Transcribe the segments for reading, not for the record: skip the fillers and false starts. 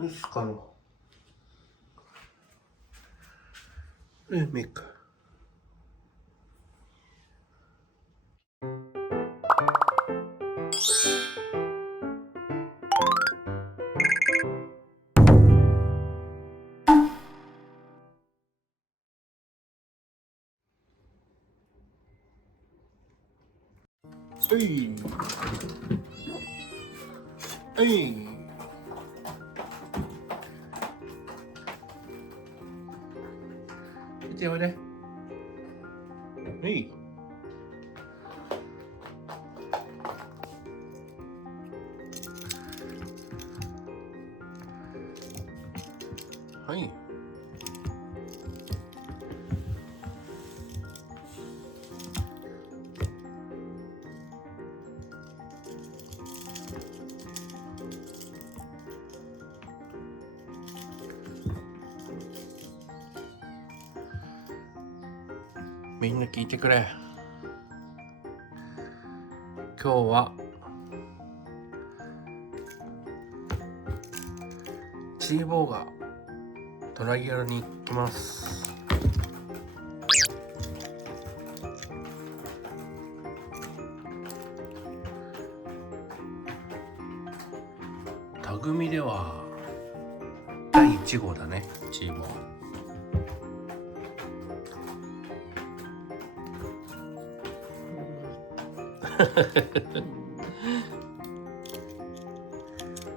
ですかの。ミック。見ておいで。はい。みんな聞いてくれ。今日はチーボーがトライアルに行きます。タグミでは第1号だね、チーボー。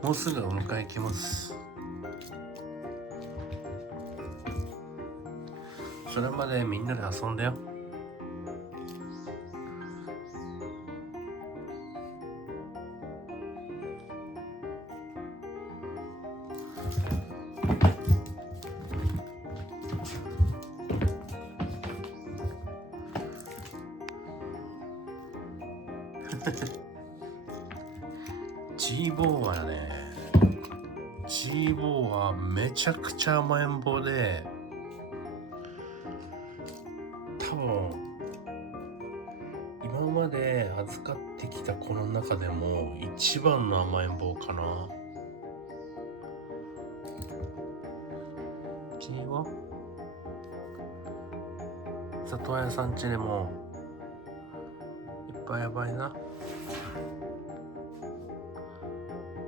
もうすぐお迎え来ます。それまでみんなで遊んだよ。チーボーはね、チーボーはめちゃくちゃ甘えん坊で、多分今まで預かってきた子の中でも一番の甘えん坊かな。チーボー、里親さん家でもいっぱいやばいな。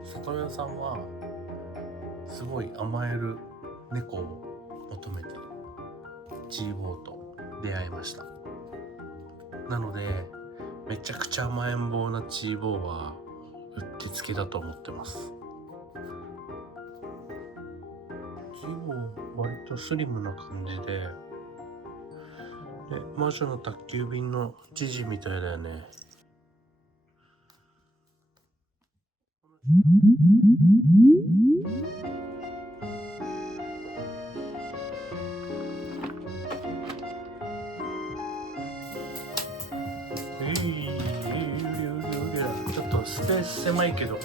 里親さんはすごい甘える猫を求めてチーボーと出会いました。なのでめちゃくちゃ甘えん坊なチーボーはうってつけだと思ってます。チーボー割とスリムな感じで、魔女の宅急便のジジみたいだよね。ちょっとスペース狭いけど、こ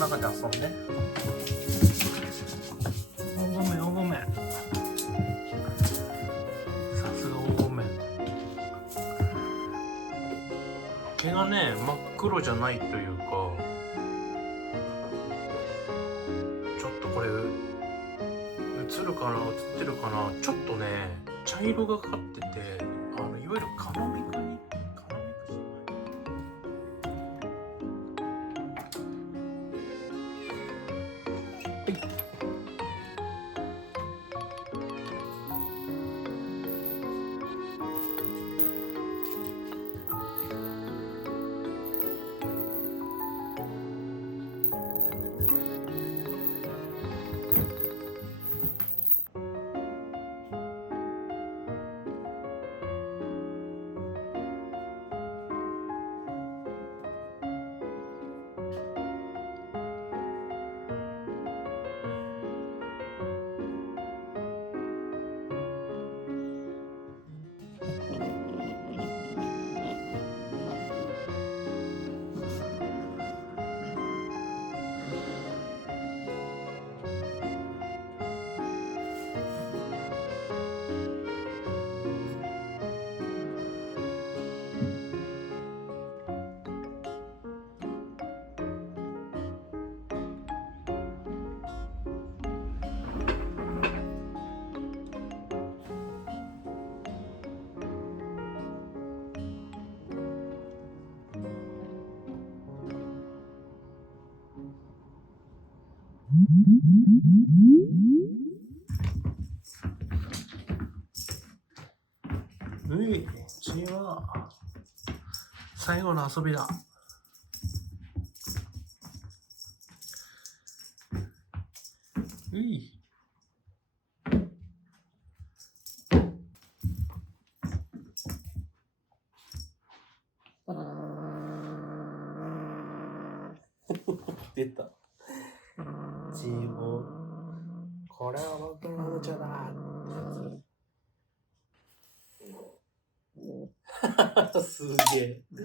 の中で遊んで。ごめん。さすがごめん。毛がね、真っ黒じゃないというか、ちょっとこれ映ってるかな、ちょっとね茶色がかってて、いわゆるカモミクじゃない。次は最後の遊びだ。出た。チーボー。これは僕のおもちゃだ。すげえ。チ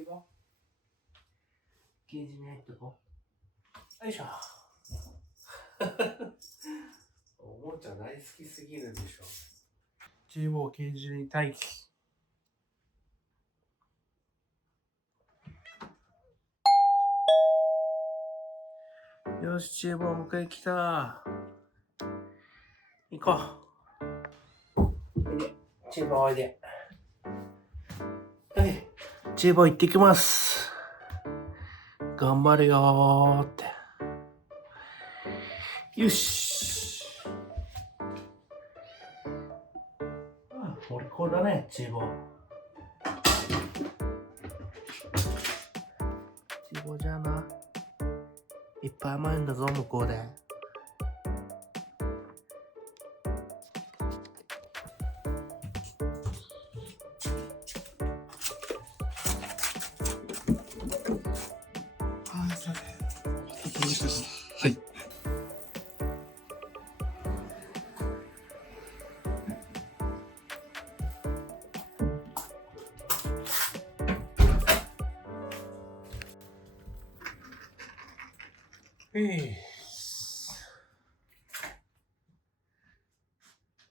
ーボー。ケージに入ってこ。よいしょ。おもちゃ大好きすぎるでしょ。チーボーケージに待機。よし、チーボー迎え来た。行こう。おいで、チーボーおいで。はい、チーボー行ってきます。頑張れよーって。よし。お利口だね、チーボー。チーボーじゃあな。いっぱい甘いんだぞ、向こうで。はい。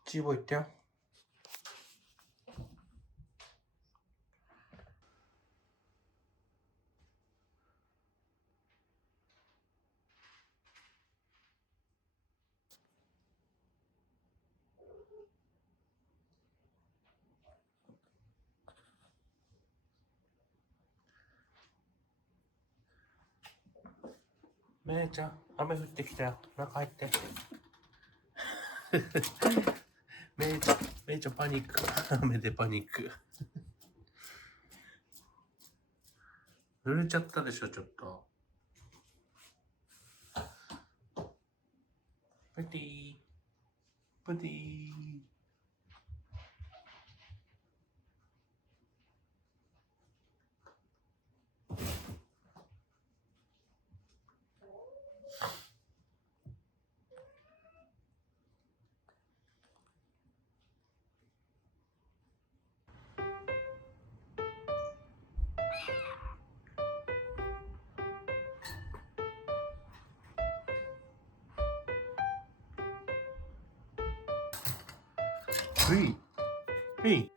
チーボー行ったよ。めいちゃん、雨降ってきたよ。中入って。めいちゃんパニック。雨でパニック。濡れちゃったでしょ、ちょっと。プティー。プティー。へい。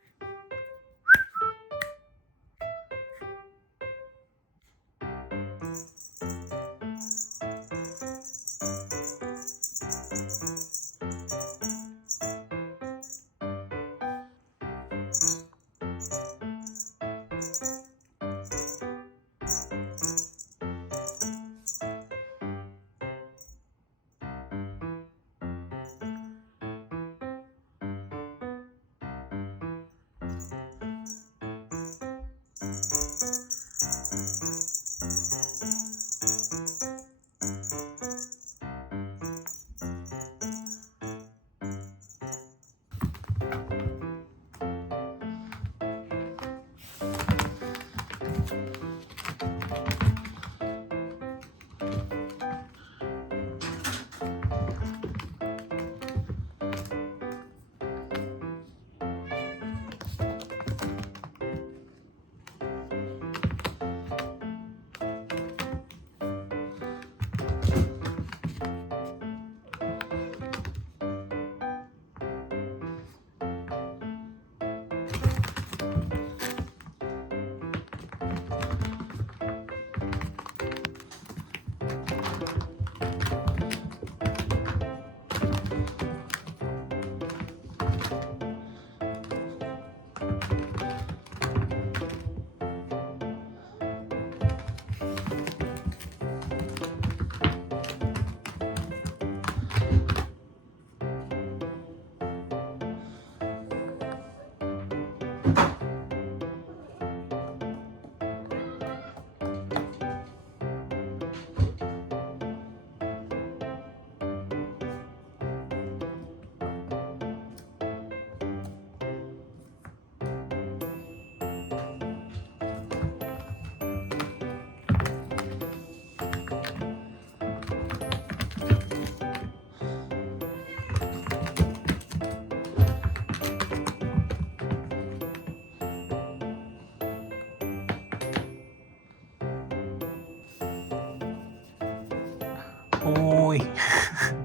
おーい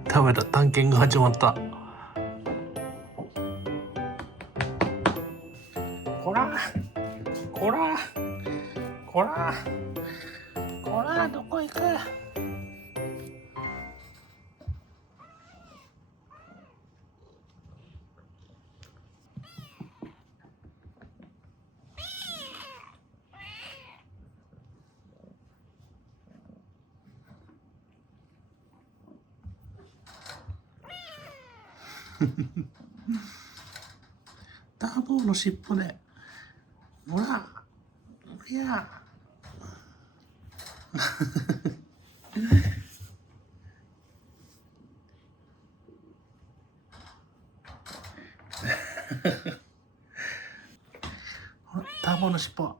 ダメだ、探検が始まった。こらこらこらこら、どこ行く。ターボーの尻尾で、ほら、いや。ターボーの尻尾。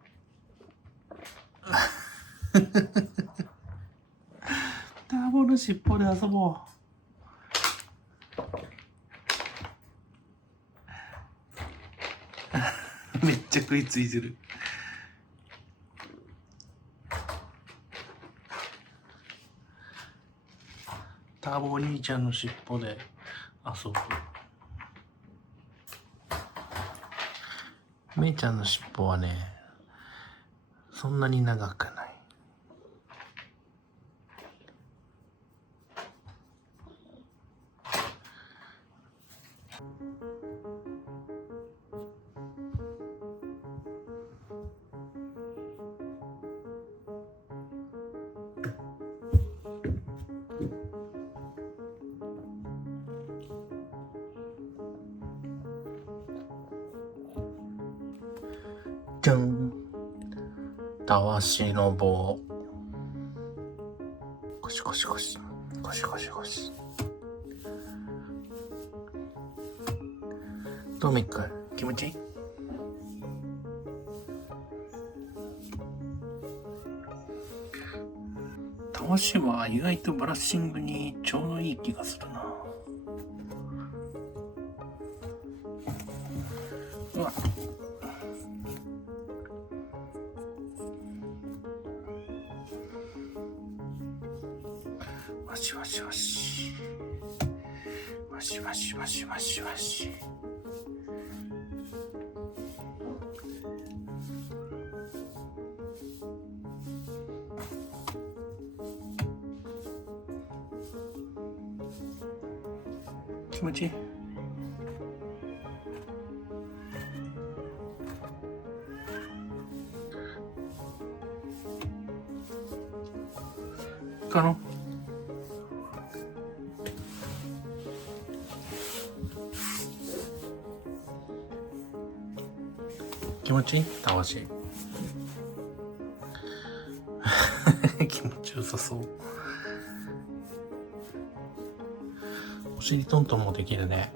ターボーの尻尾で遊ぼう。めっちゃ食いついてる。ターボお兄ちゃんの尻尾で遊ぶ。めいちゃんの尻尾はね、そんなに長くない。じゃん。たわしの棒。コシコシコシ。コシコシコシ。どうみっくん、気持ちいい？たわしは意外とブラッシングにちょうどいい気がするな。うわ。わしわしわし。わしわしわしわしわし。気持ちいい？かの？気持ちいい？たわし。気持ちよさそう。お尻トントンもできるね。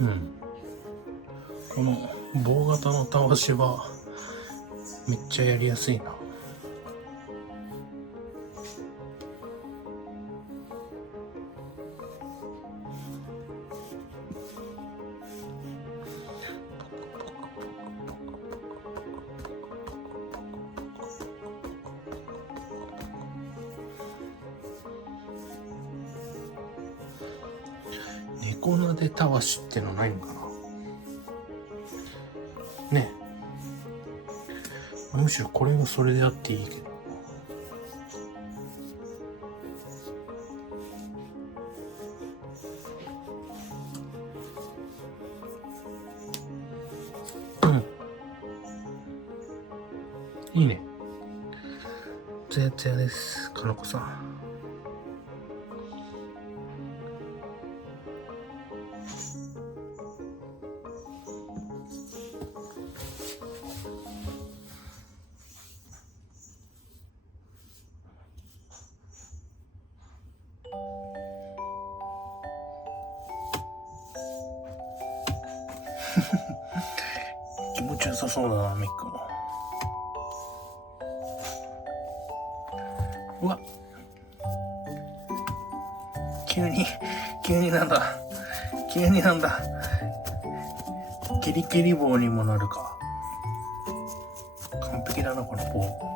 うん。この棒型のたわしはめっちゃやりやすいな。猫なでたわしってのないのかなね。むしろこれがそれであっていいけど。うん。いいね。つやつやです、かのこさん。気持ちよさそうだな、ミックも。うわ、急になんだ、ケリケリ棒にもなるか。完璧だな、この棒。